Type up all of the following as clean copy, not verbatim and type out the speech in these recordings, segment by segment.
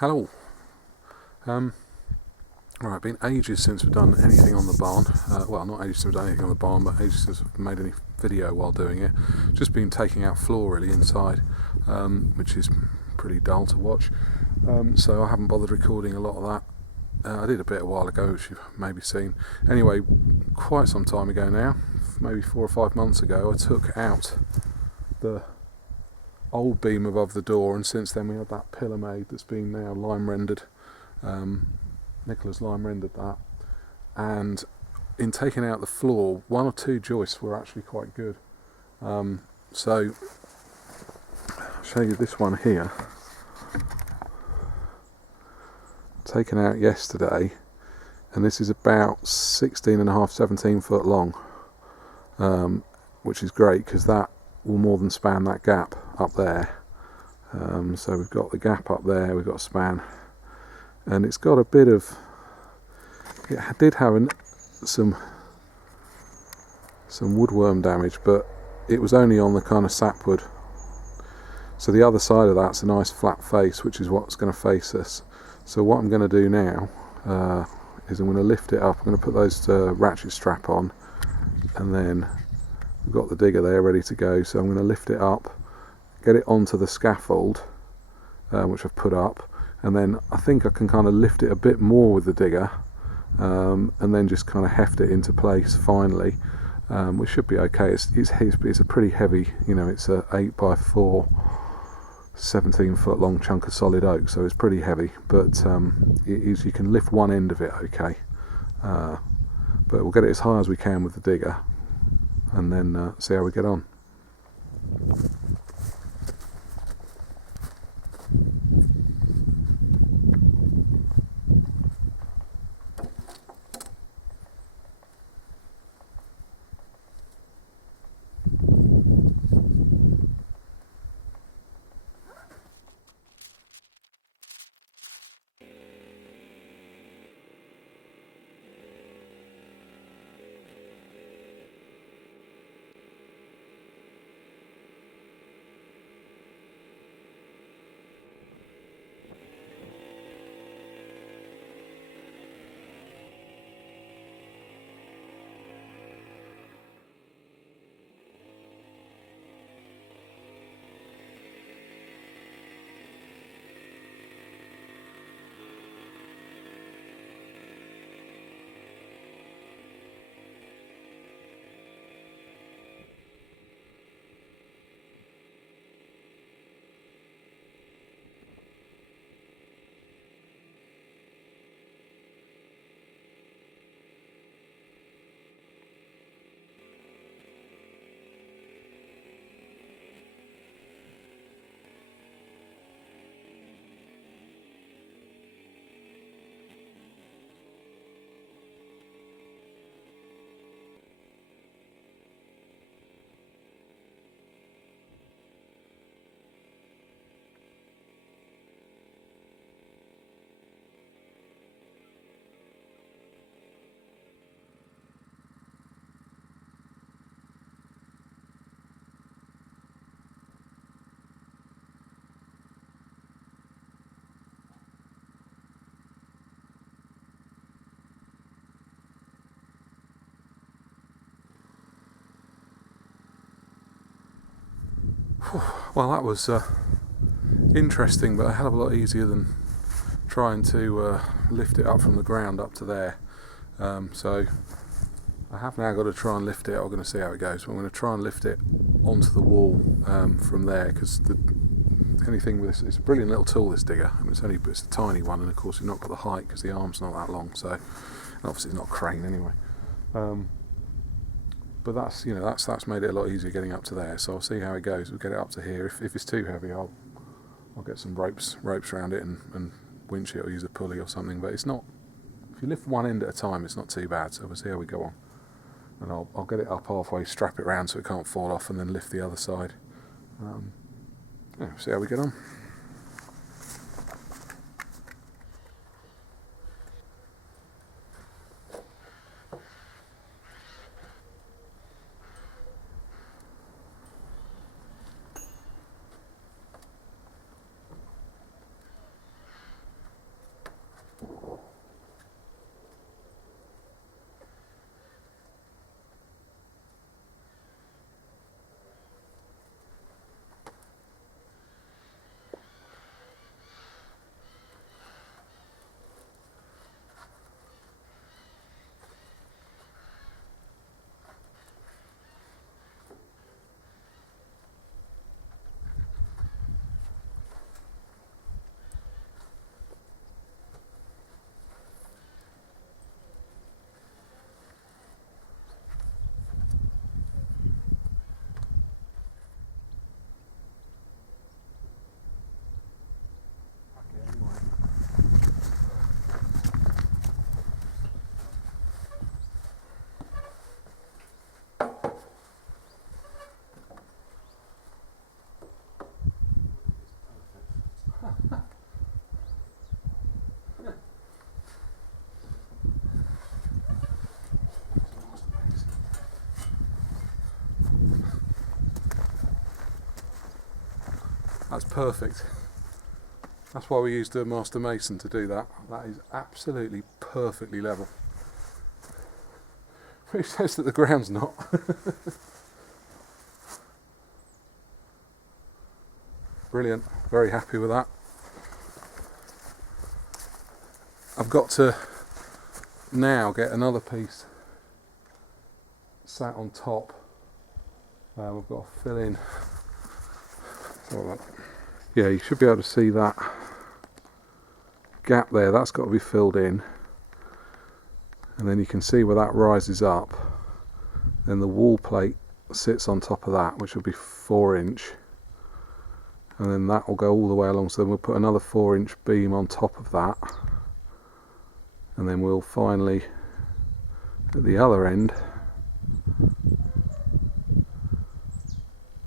Hello. Right, been ages since we've done anything on the barn. Well, not ages since we've done anything on the barn, but ages since I've made any video while doing it. Just been taking out floor really inside, which is pretty dull to watch. So I haven't bothered recording a lot of that. I did a bit a while ago, which you've maybe seen. Anyway, quite some time ago now, maybe 4 or 5 months ago, I took out the old beam above the door, and since then we had that pillar made that's been now lime rendered. Nicola's lime rendered that, and in taking out the floor, 1 or 2 joists were actually quite good. So I'll show you this one here, taken out yesterday, and this is about 16.5, 17 foot long, which is great because that will more than span that gap up there. So we've got the gap up there, we've got a span, and it's got a bit of, it did have some woodworm damage, but it was only on the kind of sapwood. So the other side of that's a nice flat face, which is what's going to face us. So what I'm going to do now is I'm going to lift it up. I'm going to put those ratchet strap on, and then we've got the digger there ready to go. So I'm going to lift it up, get it onto the scaffold, which I've put up, and then I think I can kind of lift it a bit more with the digger, and then just kind of heft it into place finally, which should be okay. It's a pretty heavy, it's a 8x4 17 foot long chunk of solid oak, so it's pretty heavy, but you can lift one end of it okay, but we'll get it as high as we can with the digger, and then see how we get on. Well, that was interesting, but a hell of a lot easier than trying to lift it up from the ground up to there. So I have now got to try and lift it. I'm going to see how it goes. I'm going to try and lift it onto the wall from there, because the only thing with this, it's a brilliant little tool, this digger. I mean, it's a tiny one, and of course you've not got the height because the arm's not that long. So obviously it's not a crane anyway. But that's made it a lot easier getting up to there. So I'll see how it goes. We'll get it up to here. If it's too heavy, I'll get some ropes around it and winch it, or use a pulley or something. But it's not. If you lift one end at a time, it's not too bad. So we'll see how we go on. And I'll get it up halfway, strap it round so it can't fall off, and then lift the other side. See how we get on. That's perfect. That's why we used a master mason to do that. That is absolutely perfectly level. Which says that the ground's not. Brilliant, very happy with that. I've got to now get another piece sat on top. We've got to fill in. Yeah, you should be able to see that gap there. That's got to be filled in, and then you can see where that rises up. Then the wall plate sits on top of that, which will be 4-inch, and then that will go all the way along. So then we'll put another 4-inch beam on top of that, and then we'll finally, at the other end,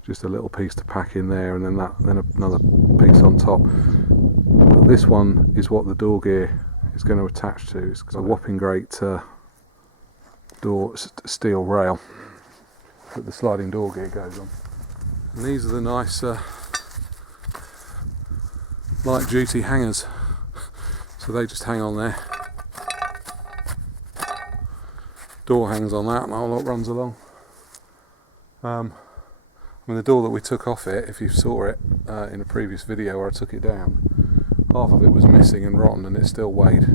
just a little piece to pack in there, and then another piece on top. But this one is what the door gear is going to attach to. It's a whopping great door steel rail that the sliding door gear goes on. And these are the nice light duty hangers, so they just hang on there. Door hangs on that, and the whole lot runs along. I mean, the door that we took off it, if you saw it in a previous video where I took it down, half of it was missing and rotten, and it still weighed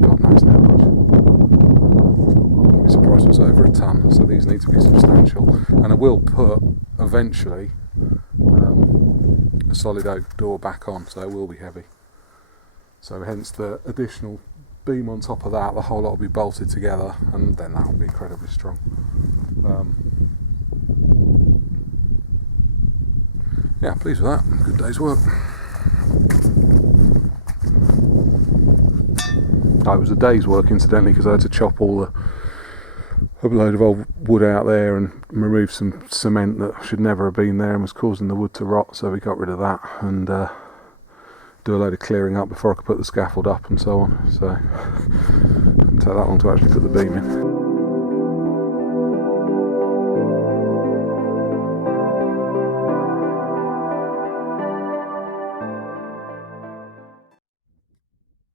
God knows how much. I wouldn't be surprised if it was over a ton, so these need to be substantial. And I will put, eventually, a solid oak door back on, so it will be heavy. So hence the additional beam on top of that, the whole lot will be bolted together, and then that will be incredibly strong. Yeah, pleased with that. Good day's work. It was a day's work, incidentally, because I had to chop a load of old wood out there and remove some cement that should never have been there and was causing the wood to rot, so we got rid of that and do a load of clearing up before I could put the scaffold up and so on. So it didn't take that long to actually put the beam in.